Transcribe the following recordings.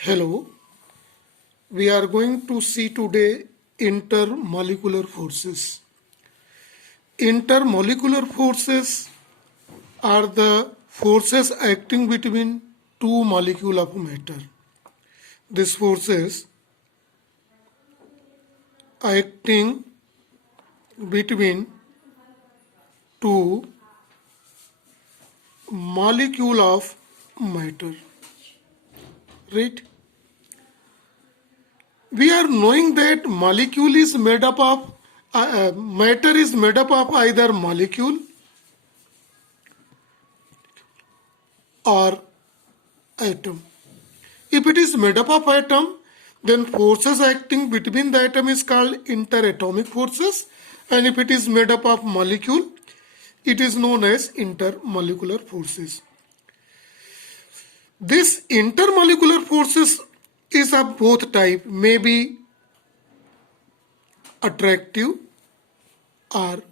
Hello, we are going to see today intermolecular forces. Intermolecular forces are the forces acting between two molecules of matter. These forces acting between two molecule of matter. Right? We are knowing that molecule is made up of matter is made up of either molecule or atom. If it is made up of atom, then forces acting between the atom is called interatomic forces, and if it is made up of molecule, it is known as intermolecular forces. This intermolecular forces is of both type, may be attractive or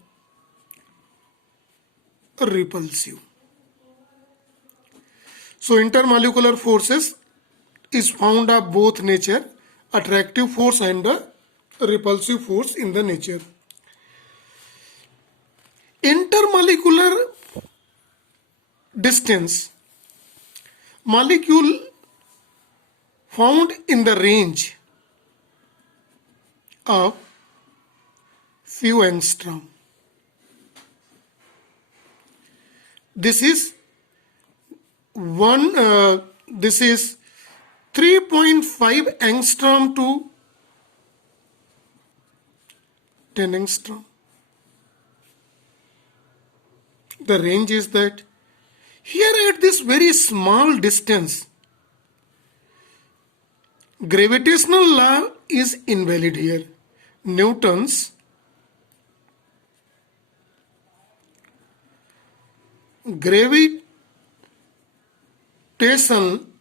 repulsive. So intermolecular forces is found of both nature, attractive force and the repulsive force in the nature. Intermolecular distance, molecule found in the range of few angstrom. This is 3.5 angstrom to 10 angstrom. The range is that here at this very small distance, gravitational law is invalid here. Newton's gravitation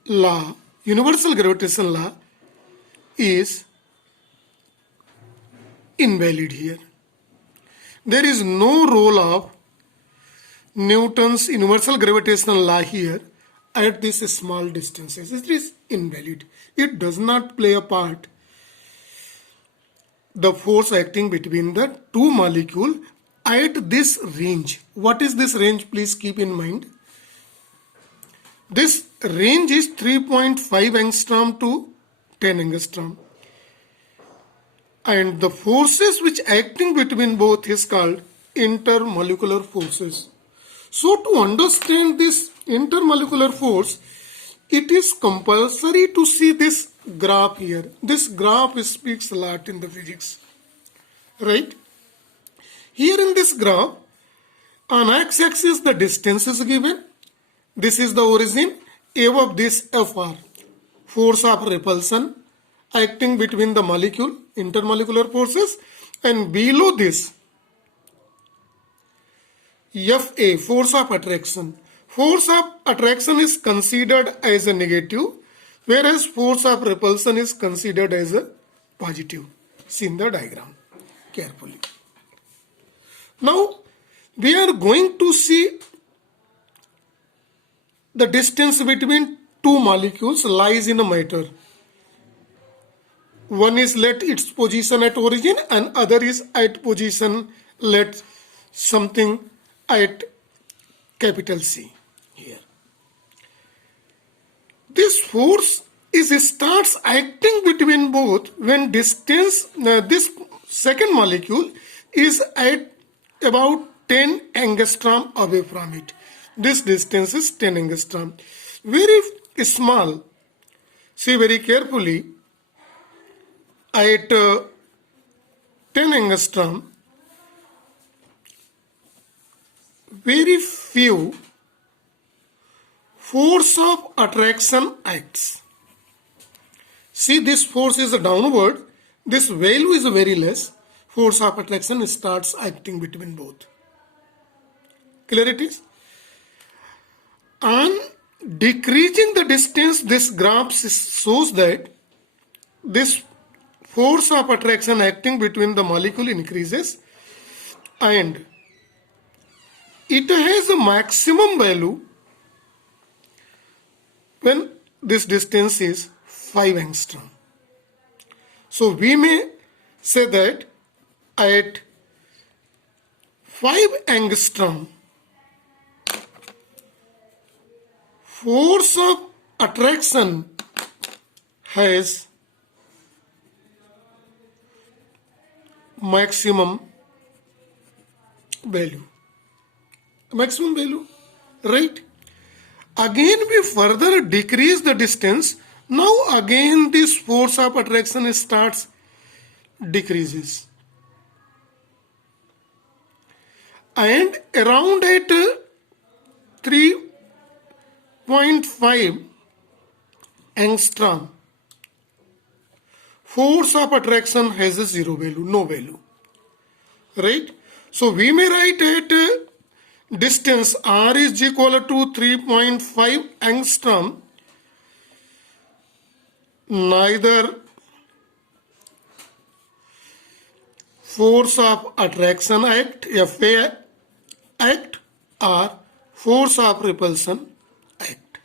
law, universal gravitation law, is invalid here. There is no role of Newton's universal gravitational law here at this small distances. It is invalid. It does not play a part. The force acting between the two molecules at this range. What is this range? Please keep in mind. This range is 3.5 angstrom to 10 angstrom. And the forces which acting between both is called intermolecular forces. So to understand this intermolecular force, it is compulsory to see this graph here. This graph speaks a lot in the physics. Right? Here in this graph, on x-axis the distance is given. This is the origin. Above this Fr, force of repulsion acting between the molecule, intermolecular forces, and below this Fa, force of attraction. Force of attraction is considered as a negative, whereas force of repulsion is considered as a positive. See in the diagram carefully. Now we are going to see the distance between two molecules lies in a matter. One is let its position at origin and other is at position let something at capital C here. This force starts acting between both when distance, this second molecule is at about 10 angstrom away from it. This distance is 10 angstrom. Very small. See very carefully. At 10 angstrom, very few force of attraction acts. See, this force is downward. This value is very less. Force of attraction starts acting between both. Clear it is? On decreasing the distance, this graph shows that this force of attraction acting between the molecule increases and it has a maximum value when this distance is 5 angstrom. So we may say that at 5 angstrom, force of attraction has maximum value. Maximum value, right? Again we further decrease the distance. Now again this force of attraction starts decreases. And around at 3.5 angstrom, force of attraction has a zero value, no value, right? So we may write at distance r is equal to 3.5 angstrom, neither force of attraction act, FA act, or force of repulsion act.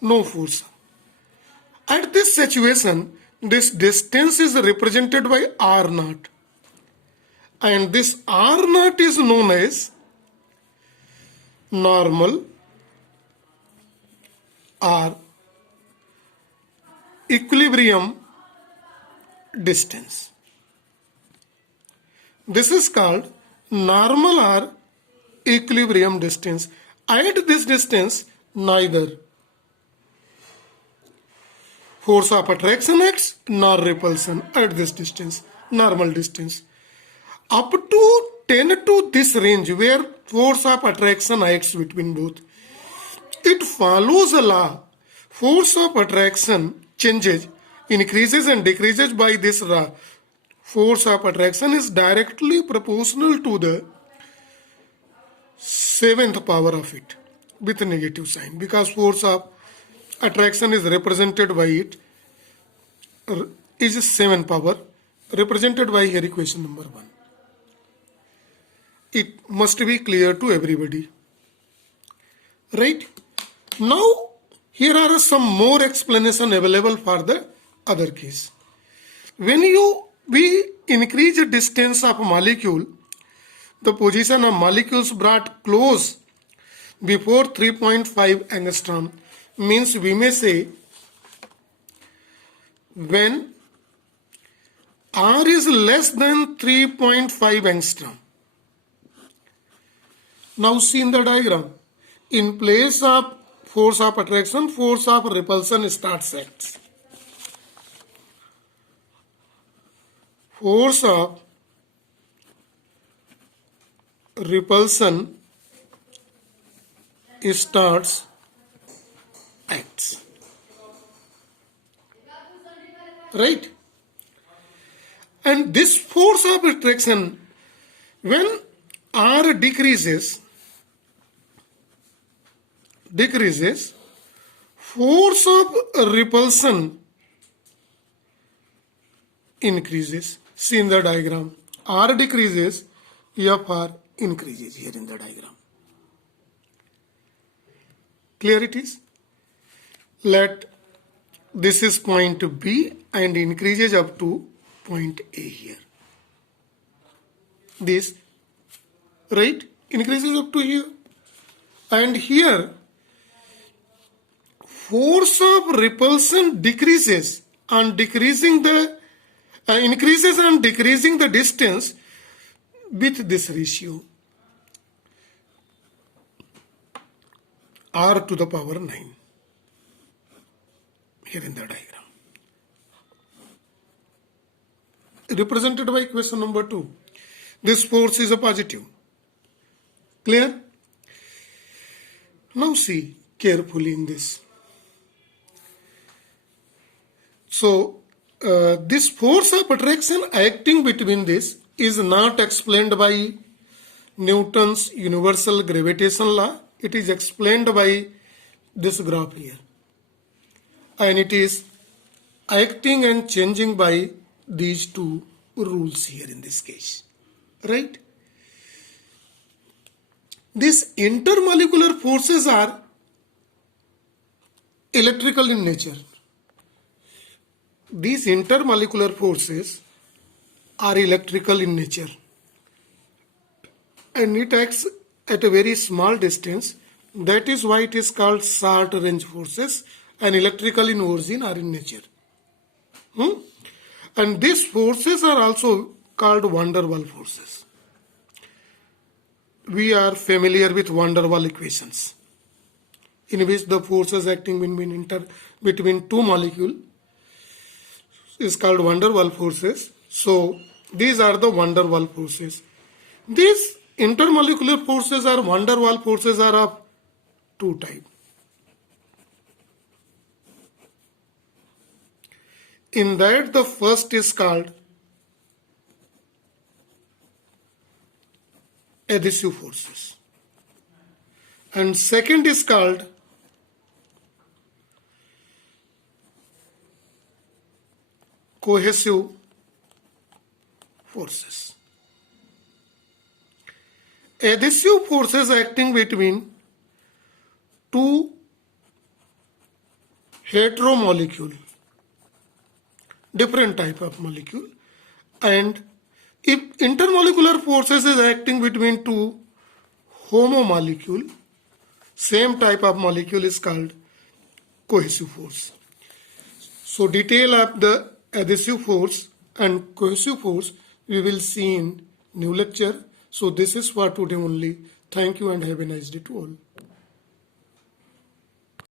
No force. At this situation, this distance is represented by R naught. And this R naught is known as normal or equilibrium distance. This is called normal or equilibrium distance. At this distance, neither force of attraction acts nor repulsion at this distance, normal distance. Up to 10 to this range where force of attraction acts between both, it follows a law. Force of attraction changes, increases and decreases by this law. Force of attraction is directly proportional to the 7th power of it with a negative sign, because force of attraction is represented by it is 7 power, represented by here equation number 1. It must be clear to everybody, right? Now here are some more explanation available for the other case. When we increase the distance of a molecule, the position of molecules brought close before 3.5 angstrom, means we may say when R is less than 3.5 angstrom. Now see in the diagram, in place of force of attraction, force of repulsion starts acts. Force of repulsion starts acts. Right? And this force of attraction, when R decreases, force of repulsion increases. See in the diagram, R decreases, FR increases here in the diagram. Clear it is? Let this is point B and increases up to point A here. This, right, increases up to here. And here, force of repulsion decreases and decreasing the increases and decreasing the distance with this ratio, R to the power 9 here in the diagram, represented by equation number 2. This force is a positive. Clear? Now see carefully in this. So this force of attraction acting between this is not explained by Newton's universal gravitation law. It is explained by this graph here. And it is acting and changing by these two rules here in this case. Right? These intermolecular forces are electrical in nature. These intermolecular forces are electrical in nature and it acts at a very small distance. That is why it is called short range forces and electrical in origin or in nature. And these forces are also called van der Waals forces. We are familiar with van der Waals equations, in which the forces acting between two molecules is called van der Waals forces. So these are the van der Waals forces. These intermolecular forces or van der Waals forces are of two types. In that, the first is called adhesive forces and second is called cohesive forces. Adhesive forces acting between two heteromolecule, different type of molecule, and if intermolecular forces is acting between two homomolecule, same type of molecule is called cohesive force. So detail of the adhesive force and cohesive force we will see in new lecture. So this is for today only. Thank you and have a nice day to all.